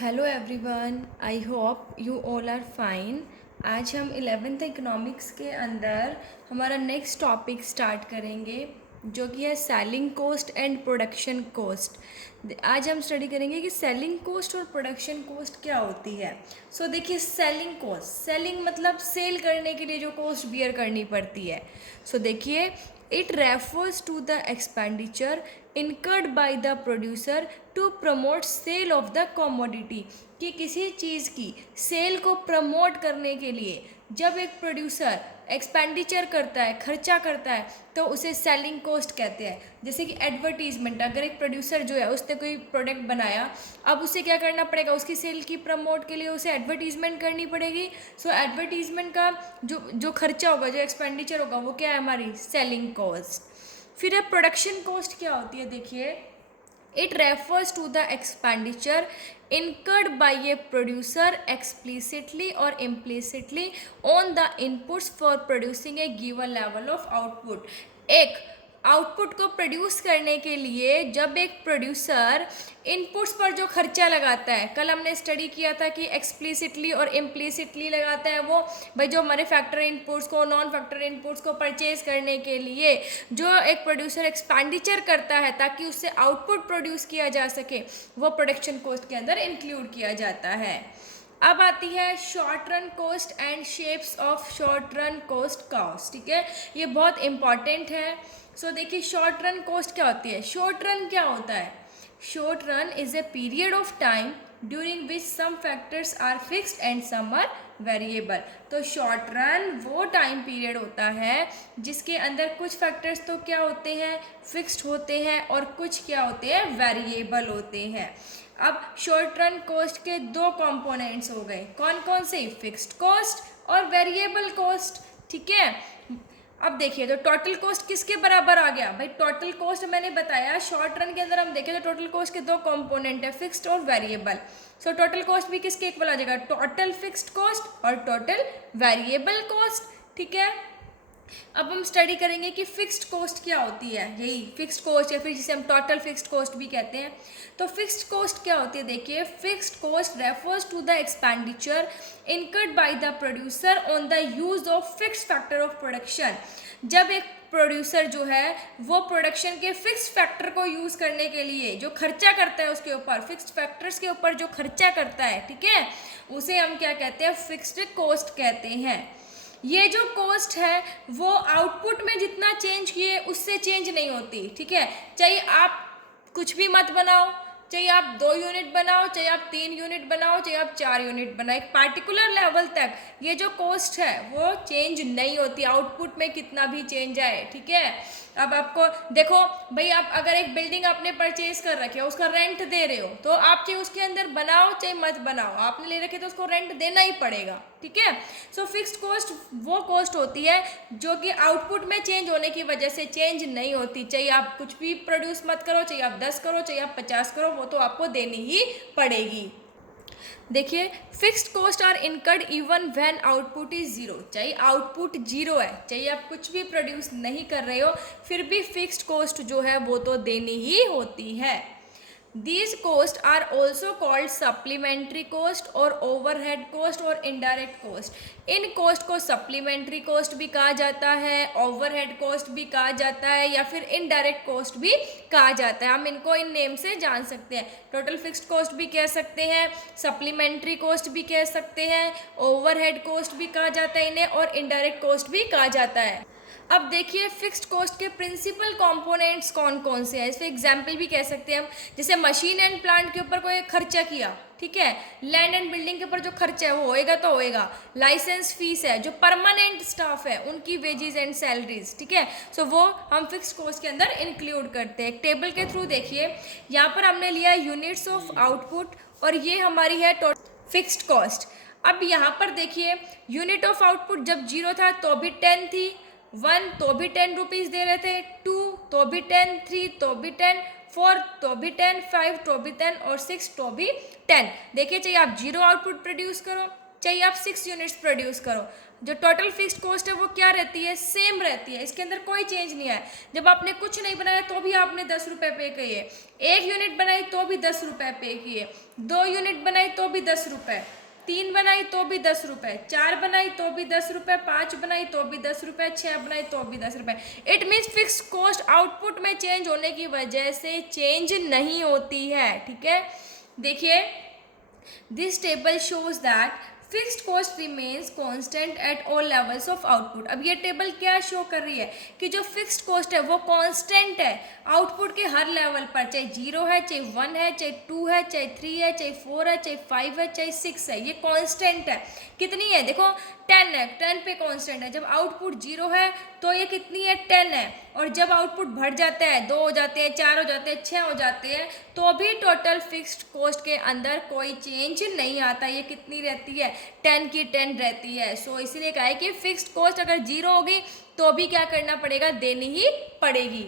Hello everyone, I hope you all are fine. आज हम 11th economics के अंदर हमारा नेक्स्ट टॉपिक स्टार्ट करेंगे जो कि है selling cost and production cost. आज हम स्टडी करेंगे कि सेलिंग कॉस्ट और प्रोडक्शन कॉस्ट क्या होती है। देखिए, सेलिंग कॉस्ट, सेलिंग मतलब सेल करने के लिए जो कॉस्ट बियर करनी पड़ती है। देखिए, it refers to the expenditure incurred by the producer to promote sale of the commodity। कि किसी चीज़ की सेल को प्रमोट करने के लिए जब एक प्रोड्यूसर एक्सपेंडिचर करता है, खर्चा करता है, तो उसे सेलिंग कॉस्ट कहते हैं। जैसे कि एडवर्टीजमेंट, अगर एक प्रोड्यूसर जो है उसने कोई प्रोडक्ट बनाया, अब उसे क्या करना पड़ेगा, उसकी सेल की प्रमोट के लिए उसे एडवर्टीजमेंट करनी पड़ेगी। एडवर्टीजमेंट का जो खर्चा होगा, जो एक्सपेंडिचर होगा, वो क्या है, हमारी सेलिंग कॉस्ट। फिर अब प्रोडक्शन कॉस्ट क्या होती है, देखिए, it refers to the expenditure incurred by a producer explicitly or implicitly on the inputs for producing a given level of output। एक आउटपुट को प्रोड्यूस करने के लिए जब एक प्रोड्यूसर इनपुट्स पर जो खर्चा लगाता है, कल हमने स्टडी किया था कि एक्सप्लिसिटली और इम्प्लिसिटली लगाता है वो, भाई जो हमारे फैक्टर इनपुट्स को, नॉन फैक्टर इनपुट्स को परचेज करने के लिए जो एक प्रोड्यूसर एक्सपेंडिचर करता है ताकि उससे आउटपुट प्रोड्यूस किया जा सके, वो प्रोडक्शन कॉस्ट के अंदर इंक्लूड किया जाता है। अब आती है short run cost and shapes of short run cost. ठीक है, ये बहुत इंपॉर्टेंट है। देखिए, शॉर्ट रन कॉस्ट क्या होती है। शॉर्ट रन क्या होता है? Short run is a period of time during which some factors are fixed and some are variable. तो शॉर्ट रन वो टाइम पीरियड होता है जिसके अंदर कुछ फैक्टर्स तो क्या होते हैं, फिक्स्ड होते हैं, और कुछ क्या होते हैं, वेरिएबल होते हैं। अब शॉर्ट रन कॉस्ट के दो कंपोनेंट्स हो गए, कौन कौन से, फिक्स्ड कॉस्ट और वेरिएबल कॉस्ट। ठीक है, अब देखिए, तो टोटल कॉस्ट किसके बराबर आ गया भाई, टोटल कॉस्ट मैंने बताया शॉर्ट रन के अंदर हम देखें तो टोटल कॉस्ट के दो कंपोनेंट है, फिक्स्ड और वेरिएबल। टोटल कॉस्ट भी किसके इक्वल आ जाएगा, टोटल फिक्स्ड कॉस्ट और टोटल वेरिएबल कॉस्ट। ठीक है, अब हम स्टडी करेंगे कि फिक्स्ड कॉस्ट क्या होती है, यही फिक्स्ड कॉस्ट या फिर जिसे हम टोटल फिक्स्ड कॉस्ट भी कहते हैं। तो फिक्स्ड कॉस्ट क्या होती है, देखिए, fixed cost refers to the expenditure incurred by the producer on the use of fixed factor of production. जब एक प्रोड्यूसर जो है वो प्रोडक्शन के फिक्स्ड फैक्टर को यूज करने के लिए जो खर्चा करता है, उसके ऊपर फिक्स्ड फैक्टर्स के ऊपर जो खर्चा करता है, ठीक है, उसे हम क्या कहते हैं, फिक्स्ड कॉस्ट कहते हैं। ये जो कॉस्ट है वो आउटपुट में जितना चेंज किए उससे चेंज नहीं होती। ठीक है, चाहे आप कुछ भी मत बनाओ, चाहे आप 2 यूनिट बनाओ, चाहे आप 3 यूनिट बनाओ, चाहे आप 4 यूनिट बनाओ, एक पार्टिकुलर लेवल तक ये जो कॉस्ट है वो चेंज नहीं होती, आउटपुट में कितना भी चेंज आए। ठीक है, अब आपको देखो भाई, आप अगर एक बिल्डिंग आपने परचेज कर रखी है, उसका रेंट दे रहे हो, तो आप चाहे उसके अंदर बनाओ चाहे मत बनाओ, आपने ले रखे तो उसको रेंट देना ही पड़ेगा। ठीक है, फिक्स्ड कॉस्ट वो कॉस्ट होती है जो कि आउटपुट में चेंज होने की वजह से चेंज नहीं होती, चाहे आप कुछ भी प्रोड्यूस मत करो, चाहे आप 10 करो, चाहे आप 50 करो, वो तो आपको देनी ही पड़ेगी। देखिए, fixed cost are incurred even when output is zero. चाहे आउटपुट जीरो है, चाहे आप कुछ भी प्रोड्यूस नहीं कर रहे हो, फिर भी फिक्स्ड कॉस्ट जो है वो तो देनी ही होती है। These costs are also called supplementary cost और overhead cost और indirect cost। इन cost को supplementary cost भी कहा जाता है, overhead cost भी कहा जाता है, या फिर indirect cost भी कहा जाता है। हम इनको इन नेम से जान सकते हैं, total fixed cost भी कह सकते हैं, supplementary cost भी कह सकते हैं, overhead cost भी कहा जाता है इन्हें, और indirect cost भी कहा जाता है। अब देखिए, फिक्स्ड कॉस्ट के प्रिंसिपल कंपोनेंट्स कौन कौन से हैं, इसमें एग्जाम्पल भी कह सकते हैं हम, जैसे मशीन एंड प्लांट के ऊपर कोई खर्चा किया, ठीक है, लैंड एंड बिल्डिंग के ऊपर जो खर्चा है वो होएगा तो होएगा, लाइसेंस फीस है, जो परमानेंट स्टाफ है उनकी वेजेस एंड सैलरीज, ठीक है, वो हम फिक्स्ड कॉस्ट के अंदर इंक्लूड करते हैं। एक टेबल के थ्रू देखिए, यहाँ पर हमने लिया यूनिट्स ऑफ आउटपुट और ये हमारी है फिक्स्ड कॉस्ट। अब यहाँ पर देखिए, यूनिट ऑफ आउटपुट जब 0 था तो भी 10 थी, 1 तो भी 10 रुपीज दे रहे थे, 2 तो भी 10, 3 तो भी 10, 4 तो भी 10, 5 तो भी 10 और 6 तो भी 10। देखिए, चाहे आप 0 आउटपुट प्रोड्यूस करो, चाहे आप 6 यूनिट्स प्रोड्यूस करो, जो टोटल फिक्स्ड कॉस्ट है वो क्या रहती है, सेम रहती है, इसके अंदर कोई चेंज नहीं है। जब आपने कुछ नहीं बनाया तो भी आपने 10 रुपये पे किए, 1 यूनिट बनाई तो भी 10 रुपये पे किए, 2 यूनिट बनाई तो भी 10 रुपये, 3 बनाई तो भी 10 रुपये, 4 बनाई तो भी 10 रुपये, 5 बनाई तो भी 10 रुपये, 6 बनाई तो भी 10 रुपये। It means fix cost output में चेंज होने की वजह से चेंज नहीं होती है, ठीक है। देखिए, this table shows that fixed cost remains constant at all levels of output. अब ये टेबल क्या शो कर रही है कि जो फिक्स्ड कॉस्ट है वो कांस्टेंट है आउटपुट के हर लेवल पर, चाहे 0 है, चाहे 1 है, चाहे 2 है, चाहे 3 है, चाहे 4 है, चाहे 5 है, चाहे 6 है, ये कांस्टेंट है। कितनी है, देखो 10 है, 10 पे कांस्टेंट है। जब आउटपुट 0 है तो ये कितनी है, 10 है। और जब आउटपुट बढ़ जाता है, 2 हो जाते हैं, 4 हो जाते हैं, 6 हो जाते हैं, तो भी टोटल फिक्स्ड कॉस्ट के अंदर कोई चेंज नहीं आता, ये कितनी रहती है, 10 की 10 रहती है। सो इसलिए कहा है कि फिक्स्ड कॉस्ट अगर 0 होगी तो भी क्या करना पड़ेगा, देनी ही पड़ेगी।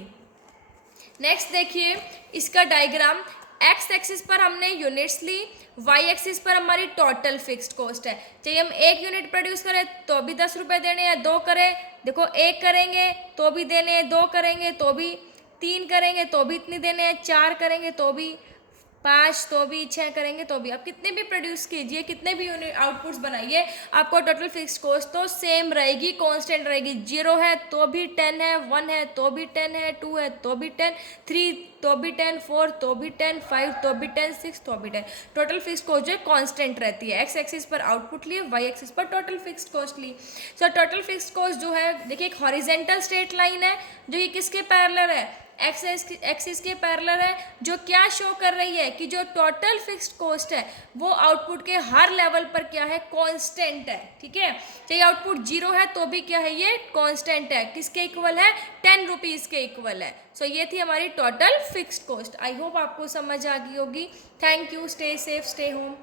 नेक्स्ट देखिए इसका डायग्राम, एक्स एक्सिस पर हमने यूनिट्स ली, वाई एक्सिस पर हमारी टोटल फिक्स्ड कॉस्ट है। चाहिए हम 1 यूनिट प्रोड्यूस करें तो भी 10 रुपये देने हैं, 2 करें, देखो 1 करेंगे तो भी देने हैं, 2 करेंगे तो भी, 3 करेंगे तो भी इतनी देने हैं, 4 करेंगे तो भी, 5 तो भी, 6 करेंगे तो भी। आप कितने भी प्रोड्यूस कीजिए, कितने भी यूनिट आउटपुट्स बनाइए, आपको टोटल फिक्स्ड कॉस्ट तो सेम रहेगी, कांस्टेंट रहेगी। 0 है तो भी 10 है, 1 है तो भी 10 है, 2 है तो भी 10, 3 तो भी 10, 4 तो भी 10, 5 तो भी 10, 6 तो भी 10। टोटल फिक्स्ड कॉस्ट जो है कांस्टेंट रहती है। एक्स एक्सिस पर आउटपुट लिए, वाई एक्सिस पर टोटल फिक्स्ड कॉस्ट ली। सो टोटल फिक्स्ड कॉस्ट जो है, देखिए एक हॉरिजेंटल स्ट्रेट लाइन है जो ये किसके पैरेलल है, एक्सिस के पैरेलल है, जो क्या शो कर रही है कि जो टोटल फिक्स्ड कॉस्ट है वो आउटपुट के हर लेवल पर क्या है, कांस्टेंट है, ठीक है। चाहे आउटपुट 0 है तो भी क्या है, ये कांस्टेंट है, किसके इक्वल है, 10 रुपीज़ के इक्वल है। सो ये थी हमारी total fixed cost. I hope आपको समझ आ गई होगी। Thank you, stay safe, stay home.